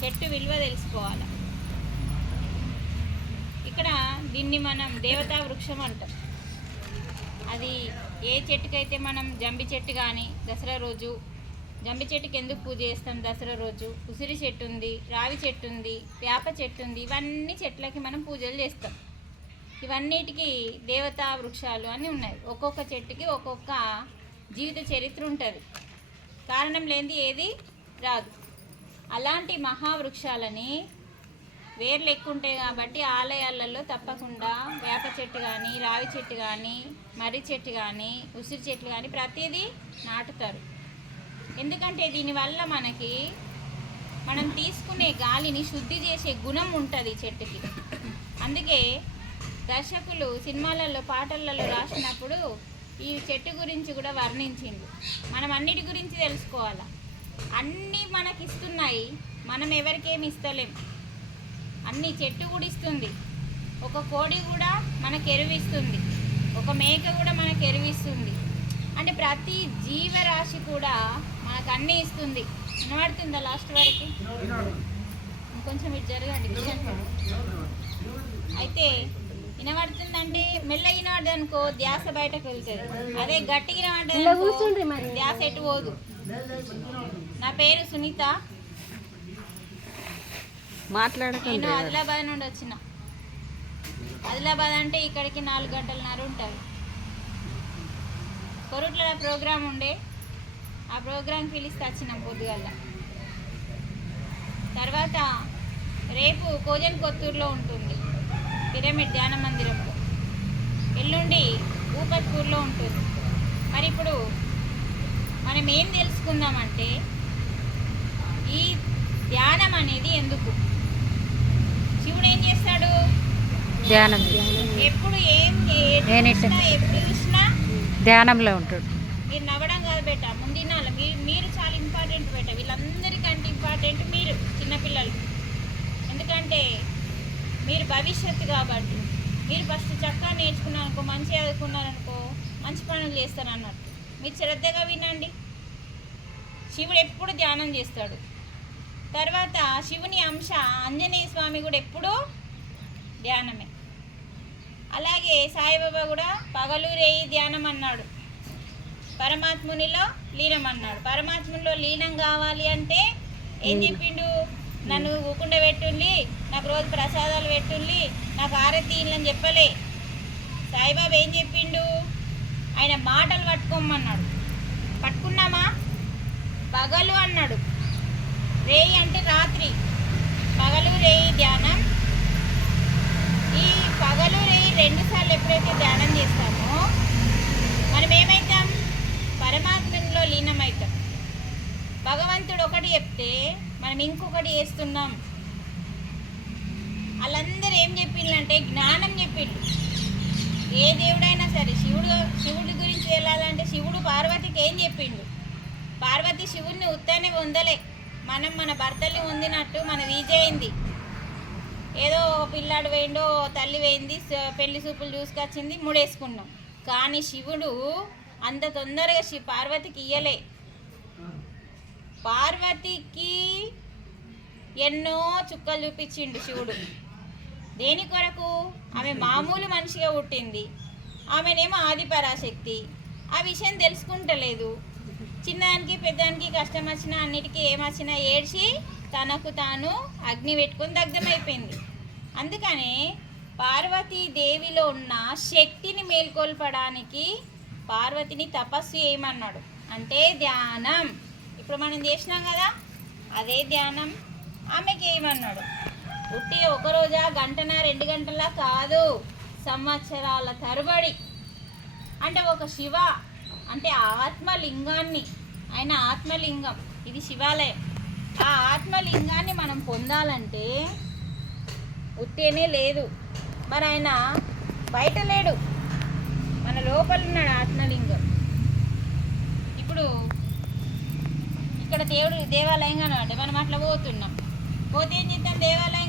చెట్టు విలువ తెలుసుకోవాలి. ఇక్కడ దీన్ని మనం దేవతా వృక్షం అంటాం. అది ఏ చెట్టుకైతే మనం జంబి చెట్టు కానీ దసరా రోజు జంబి చెట్టుకి ఎందుకు పూజ చేస్తాం? దసరా రోజు ఉసిరి చెట్టు ఉంది, రావి చెట్టు ఉంది, వేప చెట్టు ఉంది. ఇవన్నీ చెట్లకి మనం పూజలు చేస్తాం. ఇవన్నిటికీ దేవతా వృక్షాలు అని ఉన్నాయి. ఒక్కొక్క చెట్టుకి ఒక్కొక్క జీవిత చరిత్ర ఉంటుంది. కారణం లేనిది ఏది రాదు. అలాంటి మహావృక్షాలని వేర్లు ఎక్కువ ఉంటాయి కాబట్టి ఆలయాలలో తప్పకుండా వేప చెట్టు కానీ, రావి చెట్టు కానీ, మర్రి చెట్టు కానీ, ఉసిరి చెట్లు కానీ ప్రతిదీ నాటుతారు. ఎందుకంటే దీనివల్ల మనం తీసుకునే గాలిని శుద్ధి చేసే గుణం ఉంటుంది చెట్టుకి. అందుకే దర్శకులు సినిమాలలో పాటలలో రాసినప్పుడు ఈ చెట్టు గురించి కూడా వర్ణించిండు. మనం అన్నిటి గురించి తెలుసుకోవాలి. అన్నీ మనకిస్తున్నాయి, మనం ఎవరికేమి ఇస్తలేం. అన్ని చెట్టు కూడా ఇస్తుంది. ఒక కోడి కూడా మనకు ఎరువిస్తుంది, ఒక మేక కూడా మనకు ఎరువిస్తుంది. అంటే ప్రతి జీవరాశి కూడా మనకు అన్నీ ఇస్తుంది. వినబడుతుందా లాస్ట్ వరకు? ఇంకొంచెం ఇటు జరగండి. అయితే వినబడుతుందంటే మెల్ల వినబడ్డది అనుకో ధ్యాస బయటకు వెళ్తుంది. అదే గట్టిగా వినబడ్డది ధ్యాస ఎటు పోదు. నా పేరు సునీత. నేను ఆదిలాబాద్ నుండి వచ్చిన. ఆదిలాబాద్ అంటే ఇక్కడికి 4 గంటలన్నర ఉంటుంది. కొరుట్ల ప్రోగ్రాం ఉండే, ఆ ప్రోగ్రాంకి పిలిస్తే వచ్చినాం పొద్దుగల. తర్వాత రేపు కోజన్ కొత్తూరులో ఉంటుంది పిరమిడ్ ధ్యాన మందిరంలో. ఎల్లుండి భూపత్పూర్లో ఉంటుంది. మరి ఇప్పుడు మనం ఏం తెలుసుకుందామంటే ఈ ధ్యానం అనేది ఎందుకు? శివుడు ఏం చేస్తాడు? ధ్యానం. ఎప్పుడు ఎప్పుడు చూసినా ధ్యానంలో ఉంటాడు. మీరు నవ్వడం కాదు బేట, ముందునాల మీరు చాలా ఇంపార్టెంట్ బేట. వీళ్ళందరికంటే ఇంపార్టెంట్ మీరు చిన్నపిల్లలు. ఎందుకంటే మీరు భవిష్యత్తు కాబట్టి. మీరు ఫస్ట్ చక్కగా నేర్చుకున్నారనుకో, మంచి చదువుకున్నారనుకో, మంచి పనులు చేస్తారన్నట్టు. మీరు శ్రద్ధగా వినండి. శివుడు ఎప్పుడు ధ్యానం చేస్తాడు. తర్వాత శివుని అంశ ఆంజనేయ స్వామి కూడా ఎప్పుడూ ధ్యానమే. అలాగే సాయిబాబా కూడా పగలు రేయి ధ్యానం అన్నాడు. పరమాత్మునిలో లీనం అన్నాడు. పరమాత్మునిలో లీనం కావాలి అంటే ఏం చెప్పిండు? నన్ను ఊకుండా పెట్టుండి, నాకు రోజు ప్రసాదాలు పెట్టుండి, నాకు ఆరతి అని చెప్పలే. సాయిబాబా ఏం చెప్పిండు? ఆయన మాటలు పట్టుకోమన్నాడు. పట్టుకున్నామా? పగలు అన్నాడు. రేయి అంటే రాత్రి, పగలు రేయి ధ్యానం. ఈ పగలు రేయి 2 సార్లు ఎప్పుడైతే ధ్యానం చేస్తామో మనం ఏమవుతాం? పరమాత్మలో లీనమవుతాం. భగవంతుడు ఒకటి చెప్తే మనం ఇంకొకటి చేస్తున్నాం. వాళ్ళందరూ ఏం చెప్పిండ్రంటే జ్ఞానం చెప్పిండు. ఏ దేవుడైనా సరే శివుడి గురించి వెళ్ళాలంటే శివుడు పార్వతికి ఏం చెప్పిండు? పార్వతి శివుడిని ఉత్తనే పొందలే. మనం మన భర్తల్ని పొందినట్టు మన విజయింది. ఏదో పిల్లాడు వేయిండో తల్లి వేయింది, పెళ్లి చూపులు చూసుకొచ్చింది, ముడేసుకున్నాం. కానీ శివుడు అంత తొందరగా పార్వతికి ఇయ్యలే. పార్వతికి ఎన్నో చుక్కలు చూపించిండు శివుడు. దేని కొరకు? ఆమె మామూలు మనిషిగా పుట్టింది, ఆమెనేమో ఆదిపరాశక్తి. ఆ విషయం తెలుసుకుంటలేదు. చిన్నదానికి పెద్దదానికి కష్టం వచ్చినా అన్నిటికీ ఏమొచ్చినా ఏడ్చి తనకు తాను అగ్ని పెట్టుకొని దగ్ధమైపోయింది. అందుకనే పార్వతీదేవిలో ఉన్న శక్తిని మేల్కొల్పడానికి పార్వతిని తపస్సు చేయమన్నాడు. అంటే ధ్యానం. ఇప్పుడు మనం చేసినాం కదా, అదే ధ్యానం ఆమెకి ఏమన్నాడు? ఉట్టి ఒకరోజా, గంటన, 2 గంటలా కాదు, సంవత్సరాల తరబడి. అంటే ఒక శివ అంటే ఆత్మలింగాన్ని, ఆయన ఆత్మలింగం, ఇది శివాలయం. ఆ ఆత్మలింగాన్ని మనం పొందాలంటే ఉత్తేనే లేదు. మరి ఆయన బయట లేడు, మన లోపల ఉన్నాడు ఆత్మలింగం. ఇప్పుడు ఇక్కడ దేవాలయం కనబడ్డ మనం అట్లా పోతున్నాం. పోతే ఏం చేద్దాం? దేవాలయం